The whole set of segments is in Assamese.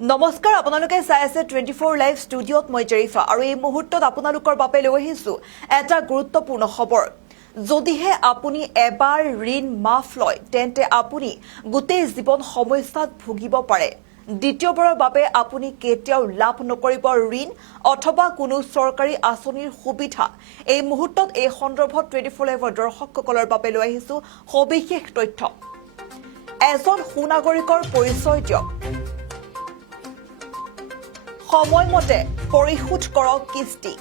নমস্কাৰ আপোনালোকে চাই আছে 24 লাইভ ষ্টুডিঅ'ত মই জেৰিফা আৰু এই মুহূৰ্তত আপোনালোকৰ বাবে লৈ আহিছো এটা গুৰুত্বপূৰ্ণ খবৰ যদিহে আপুনি এবাৰ ঋণ মাফ লয় তেন্তে আপুনি গোটেই জীৱন সমস্যাত ভুগিব পাৰে দ্বিতীয়বাৰৰ বাবে আপুনি কেতিয়াও লাভ নকৰিব ঋণ অথবা কোনো চৰকাৰী আঁচনিৰ সুবিধা এই মুহূৰ্তত এই সন্দৰ্ভত 24 লাইভৰ দৰ্শকসকলৰ বাবে লৈ আহিছো সবিশেষ তথ্য এজন সুনাগৰিকৰ পৰিচয় দিয়ক সময়মতে পৰিশোধ কৰক কিস্তি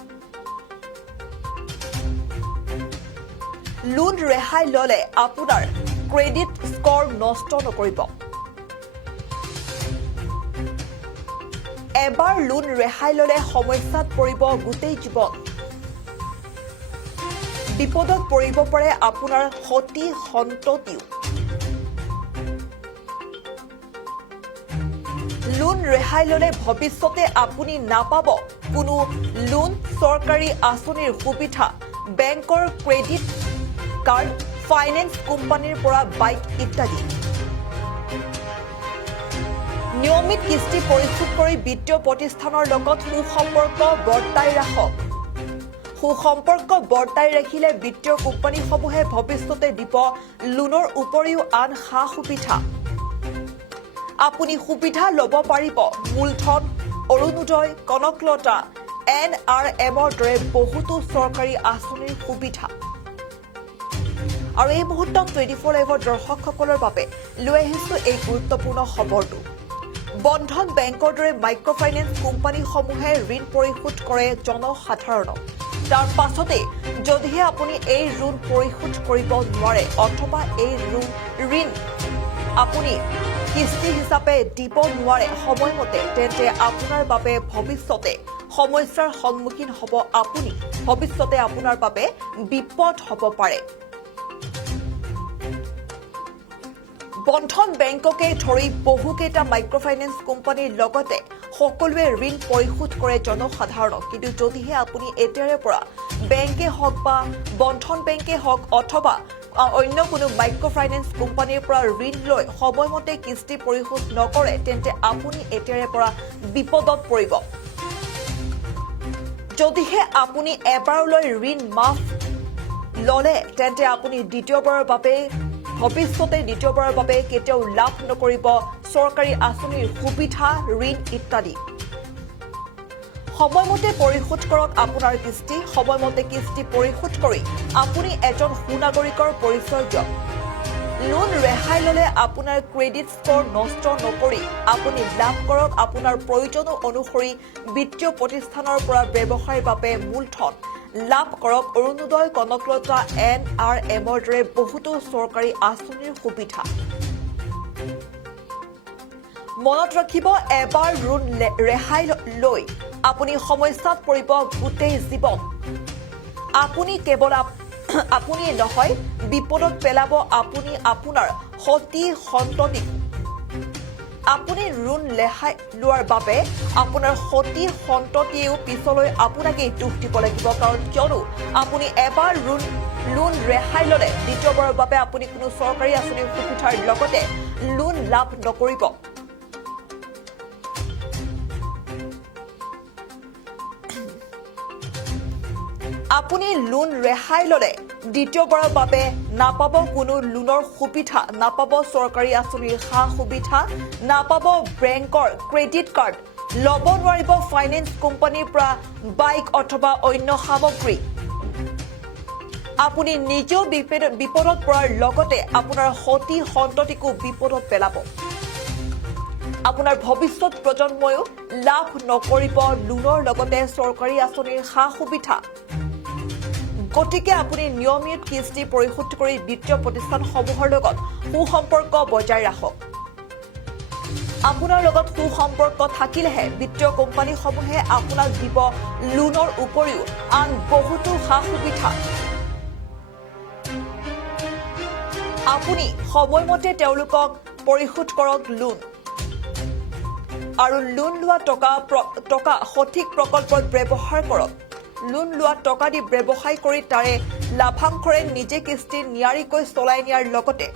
লোন ৰেহাই ললে আপোনাৰ ক্ৰেডিট স্ক'ৰ নষ্ট নকৰিব এবাৰ লোন ৰেহাই ললে সমস্যাত পৰিব গোটেই জীৱন বিপদত পৰিব পাৰে আপোনাৰ সতি সন্ততিও লোন ৰেহাই ললে ভৱিষ্যতে আপুনি নাপাব কোনো লোন চৰকাৰী আঁচনিৰ সুবিধা বেংকৰ ক্ৰেডিট কাৰ্ড ফাইনেন্স কোম্পানীৰ পৰা বাইক ইত্যাদি নিয়মিত কিস্তি পৰিশোধ কৰি বিত্তীয় প্ৰতিষ্ঠানৰ লগত সুসম্পৰ্ক বৰ্তাই ৰাখক সুসম্পৰ্ক বৰ্তাই ৰাখিলে বিত্তীয় কোম্পানীসমূহে ভৱিষ্যতে দিব লোনৰ উপৰিও আন সা সুবিধা আপুনি সুবিধা ল'ব পাৰিব মূলধন অৰুণোদয় কনকলতা NRMৰ দৰে বহুতো চৰকাৰী আঁচনিৰ সুবিধা আৰু এই মুহূৰ্তত 24 লাইভৰ দৰ্শকসকলৰ বাবে লৈ আহিছো এই গুৰুত্বপূৰ্ণ খবৰটো বন্ধন বেংকৰ দৰে মাইক্ৰ' ফাইনেন্স কোম্পানীসমূহে ঋণ পৰিশোধ কৰে জনসাধাৰণক তাৰ পাছতে যদিহে আপুনি এই ঋণ পৰিশোধ কৰিব নোৱাৰে অথবা এই ঋণ আপুনি কিস্তি হিচাপে দিব নোৱাৰে সময়মতে তেন্তে আপোনাৰ বাবে ভৱিষ্যতে সমস্যাৰ সন্মুখীন হ'ব আপুনি ভৱিষ্যতে আপোনাৰ বাবে বিপদ হ'ব পাৰে বন্ধন বেংককে ধৰি বহুকেইটা মাইক্ৰ' ফাইনেন্স কোম্পানীৰ লগতে সকলোৱে ঋণ পৰিশোধ কৰে জনসাধাৰণক কিন্তু যদিহে আপুনি এতিয়াৰে পৰা বেংকে হওক বা বন্ধন বেংকে হওক অথবা অন্য কোনো মাইক্ৰ' ফাইনেন্স কোম্পানীৰ পৰা ঋণ লৈ সময়মতে কিস্তি পৰিশোধ নকৰে তেন্তে আপুনি এতিয়াৰে পৰা বিপদত পৰিব যদিহে আপুনি এবাৰলৈ ঋণ মাফ ললে তেন্তে আপুনি দ্বিতীয়বাৰৰ বাবে ভৱিষ্যতে দ্বিতীয়বাৰৰ বাবে কেতিয়াও লাভ নকৰিব চৰকাৰী আঁচনিৰ সুবিধা ঋণ ইত্যাদি সময়মতে পৰিশোধ কৰক আপোনাৰ কিস্তি সময়মতে কিস্তি পৰিশোধ কৰি আপুনি এজন সুনাগৰিকৰ পৰিচয় দিয়ক লোন ৰেহাই ললে আপোনাৰ ক্ৰেডিট স্ক'ৰ নষ্ট নকৰি আপুনি লাভ কৰক আপোনাৰ প্ৰয়োজন অনুসৰি বিত্তীয় প্ৰতিষ্ঠানৰ পৰা ব্যৱসায়ৰ বাবে মূলধন লাভ কৰক অৰুণোদয় কনকলতা NRMৰ দৰে বহুতো চৰকাৰী আঁচনিৰ সুবিধা মনত ৰাখিব এবাৰ ঋণ ৰেহাই লৈ আপুনি সমস্যাত পৰিব গোটেই জীৱন আপুনি কেৱল আপুনি নহয় বিপদত পেলাব আপুনি আপোনাৰ সতি সন্ততিক আপুনি ঋণ ৰেহাই লোৱাৰ বাবে আপোনাৰ সতি সন্ততিয়েও পিছলৈ আপোনাকেই দুখ দিব লাগিব কাৰণ কিয়নো আপুনি এবাৰ লোন ৰেহাই ললে দ্বিতীয়বাৰৰ বাবে আপুনি কোনো চৰকাৰী আঁচনিৰ সুবিধাৰ লগতে লোন লাভ নকৰিব আপুনি লোন ৰেহাই ললে দ্বিতীয়বাৰৰ বাবে নাপাব কোনো লোনৰ সুবিধা নাপাব চৰকাৰী আঁচনিৰ সা সুবিধা নাপাব বেংকৰ ক্ৰেডিট কাৰ্ড ল'ব নোৱাৰিব ফাইনেন্স কোম্পানীৰ পৰা বাইক অথবা অন্য সামগ্ৰী আপুনি নিজেও বিপদত পৰাৰ লগতে আপোনাৰ সতি সন্ততিকো বিপদত পেলাব আপোনাৰ ভৱিষ্যত প্ৰজন্ময়ো লাভ নকৰিব লোনৰ লগতে চৰকাৰী আঁচনিৰ সা সুবিধা গতিকে আপুনি নিয়মিত কিস্তি পৰিশোধ কৰি বিত্তীয় প্ৰতিষ্ঠানসমূহৰ লগত সুসম্পৰ্ক বজাই ৰাখক আপোনাৰ লগত সুসম্পৰ্ক থাকিলেহে বিত্তীয় কোম্পানীসমূহে আপোনাক দিব লোনৰ উপৰিও আন বহুতো সা সুবিধা আপুনি সময়মতে তেওঁলোকক পৰিশোধ কৰক লোন আৰু লোন লোৱা টকা সঠিক প্ৰকল্পত ব্যৱহাৰ কৰক লোন লোৱা টকা দি ব্যৱসায় কৰি তাৰে লাভাংশৰে নিজে কিস্তি নিয়াৰিকৈ চলাই নিয়াৰ লগতে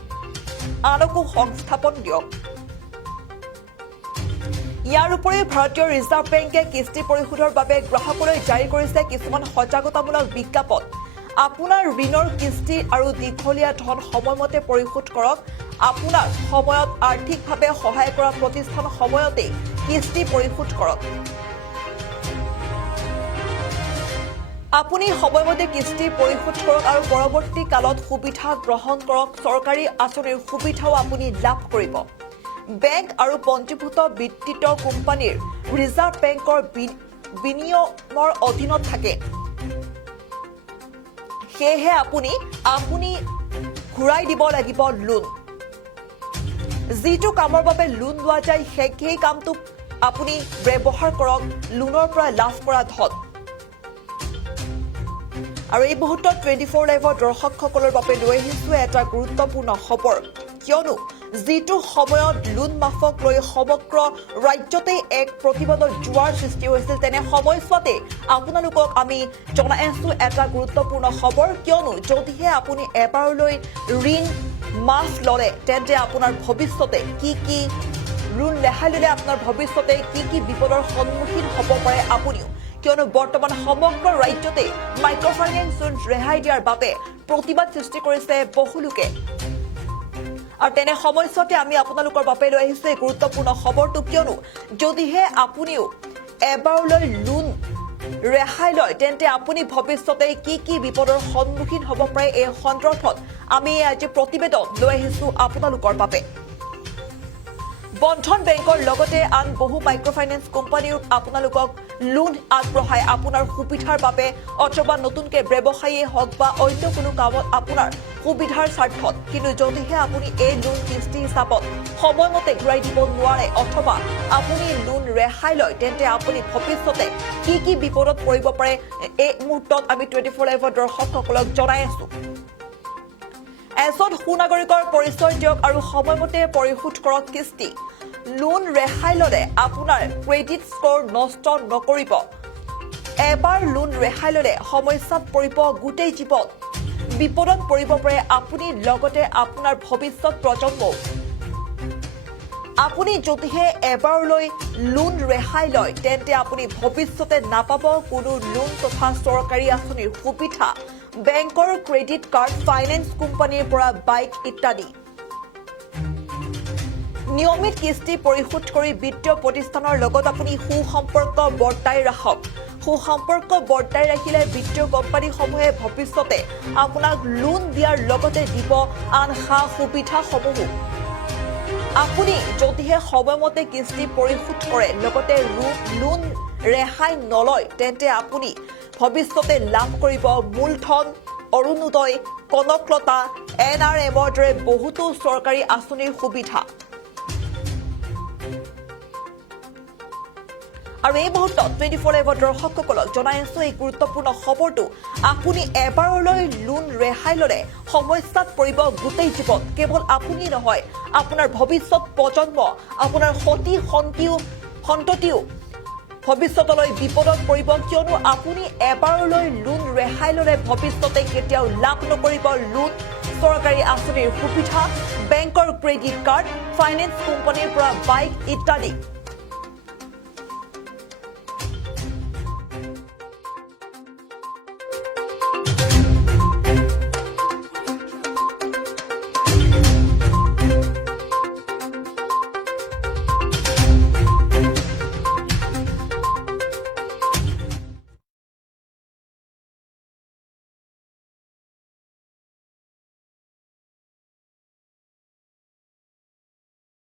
আনকো সংস্থাপন দিয়ক ইয়াৰ উপৰি ভাৰতীয় ৰিজাৰ্ভ বেংকে কিস্তি পৰিশোধৰ বাবে গ্ৰাহকলৈ জাৰি কৰিছে কিছুমান সজাগতামূলক বিজ্ঞাপন আপোনাৰ ঋণৰ কিস্তি আৰু দীঘলীয়া ধন সময়মতে পৰিশোধ কৰক আপোনাক সময়ত আৰ্থিকভাৱে সহায় কৰা প্ৰতিষ্ঠান সময়তে কিস্তি পৰিশোধ কৰক আপুনি সময়মতে কিস্তি পৰিশোধ কৰক আৰু পৰৱৰ্তী কালত সুবিধা গ্ৰহণ কৰক চৰকাৰী আঁচনিৰ সুবিধাও আপুনি লাভ কৰিব বেংক আৰু পঞ্জীভূত বিত্তীয় কোম্পানীৰ ৰিজাৰ্ভ বেংকৰ বিনিয়মৰ অধীনত থাকে সেয়েহে আপুনি ঘূৰাই দিব লাগিব লোন যিটো কামৰ বাবে লোন লোৱা যায় সেই কামটো আপুনি ব্যৱহাৰ কৰক লোনৰ পৰা লাভ কৰা ধন আৰু এই মুহূৰ্তত 24 লাইভৰ দৰ্শকসকলৰ বাবে লৈ আহিছো এটা গুৰুত্বপূৰ্ণ খবৰ কিয়নো যিটো সময়ত লোন মাফক লৈ সমগ্ৰ ৰাজ্যতে এক প্ৰতিবাদৰ জোৱাৰ সৃষ্টি হৈছিল তেনে সময়ছোৱাতে আপোনালোকক আমি জনাই আছো এটা গুৰুত্বপূৰ্ণ খবৰ কিয়নো যদিহে আপুনি এবাৰলৈ ঋণ মাফ ললে তেন্তে আপোনাৰ ভৱিষ্যতে কি ঋণ ৰেহাই ললে আপোনাৰ ভৱিষ্যতে কি বিপদৰ সন্মুখীন হ'ব পাৰে আপুনিও কিয়নো বৰ্তমান সমগ্ৰ ৰাজ্যতে মাইক্ৰ'ফাইনেন্স লোন ৰেহাই দিয়াৰ বাবে প্ৰতিবাদ সৃষ্টি কৰিছে বহু লোকে আৰু তেনে সময়ছোৱাতে আমি আপোনালোকৰ বাবে লৈ আহিছো এই গুৰুত্বপূৰ্ণ খবৰটো কিয়নো যদিহে আপুনিও এবাৰলৈ লোন ৰেহাই লয় তেন্তে আপুনি ভৱিষ্যতে কি বিপদৰ সন্মুখীন হ'ব পাৰে এই সন্দৰ্ভত আমি আজি প্ৰতিবেদন লৈ আহিছো আপোনালোকৰ বাবে বন্ধন বেংকৰ লগতে আন বহু মাইক্ৰ'ফাইনেন্স কোম্পানীও আপোনালোকক লোন আগবঢ়ায় আপোনাৰ সুবিধাৰ বাবে অথবা নতুনকৈ ব্যৱসায়ী হওক বা অন্য কোনো কামত আপোনাৰ সুবিধাৰ স্বাৰ্থত কিন্তু যদিহে আপুনি এই লোন কিস্তি হিচাপত সময়মতে ঘূৰাই দিব নোৱাৰে অথবা আপুনি লোন ৰেহাই লয় তেন্তে আপুনি ভৱিষ্যতে কি বিপদত পৰিব পাৰে এই মুহূৰ্তত আমি 24 লাইভৰ দৰ্শকসকলক জনাই আছো এজন সুনাগৰিকৰ পৰিচয় দিয়ক আৰু সময়মতে পৰিশোধ কৰক কিস্তি লোন ৰেহাই ললে আপোনাৰ ক্ৰেডিট স্ক'ৰ নষ্ট নকৰিব এবাৰ লোন ৰেহাই ললে সমস্যাত পৰিব গোটেই জীৱন বিপদত পৰিব পাৰে আপুনি লগতে আপোনাৰ ভৱিষ্যত প্ৰজন্মও আপুনি যদিহে এবাৰলৈ লোন ৰেহাই লয় তেন্তে আপুনি ভৱিষ্যতে নাপাব কোনো লোন তথা চৰকাৰী আঁচনিৰ সুবিধা বেংকৰ ক্ৰেডিট কাৰ্ড ফাইনেন্স কোম্পানীৰ পৰা বাইক ইত্যাদি নিয়মিত কিস্তি পৰিশোধ কৰি বিত্তীয় প্ৰতিষ্ঠানৰ লগত আপুনি সুসম্পৰ্ক বৰ্তাই ৰাখক সুসম্পৰ্ক বৰ্তাই ৰাখিলে বিত্তীয় কোম্পানীসমূহে ভৱিষ্যতে আপোনাক লোন দিয়াৰ লগতে দিব আন সা সুবিধাসমূহ আপুনি যদিহে সময়মতে কিস্তি পৰিশোধ কৰে লগতে লোন ৰেহাই নলয় তেন্তে আপুনি ভৱিষ্যতে লাভ কৰিব মূলধন অৰুণোদয় কনকলতা NRMৰ দৰে বহুতো চৰকাৰী আঁচনিৰ সুবিধা আৰু এই মুহূৰ্তত 24 লাইভৰ দৰ্শকসকলক জনাই আছো এই গুৰুত্বপূৰ্ণ খবৰটো আপুনি এবাৰলৈ লোন ৰেহাই ললে সমস্যাত পৰিব গোটেই জীৱন কেৱল আপুনি নহয় আপোনাৰ ভৱিষ্যত প্ৰজন্ম আপোনাৰ সন্ততিও ভৱিষ্যতলৈ বিপদত পৰিব কিয়নো আপুনি এবাৰলৈ লোন ৰেহাই ললে ভৱিষ্যতে কেতিয়াও লাভ নকৰিব লোন চৰকাৰী আঁচনিৰ সুবিধা বেংকৰ ক্ৰেডিট কাৰ্ড ফাইনেন্স কোম্পানীৰ পৰা বাইক ইত্যাদি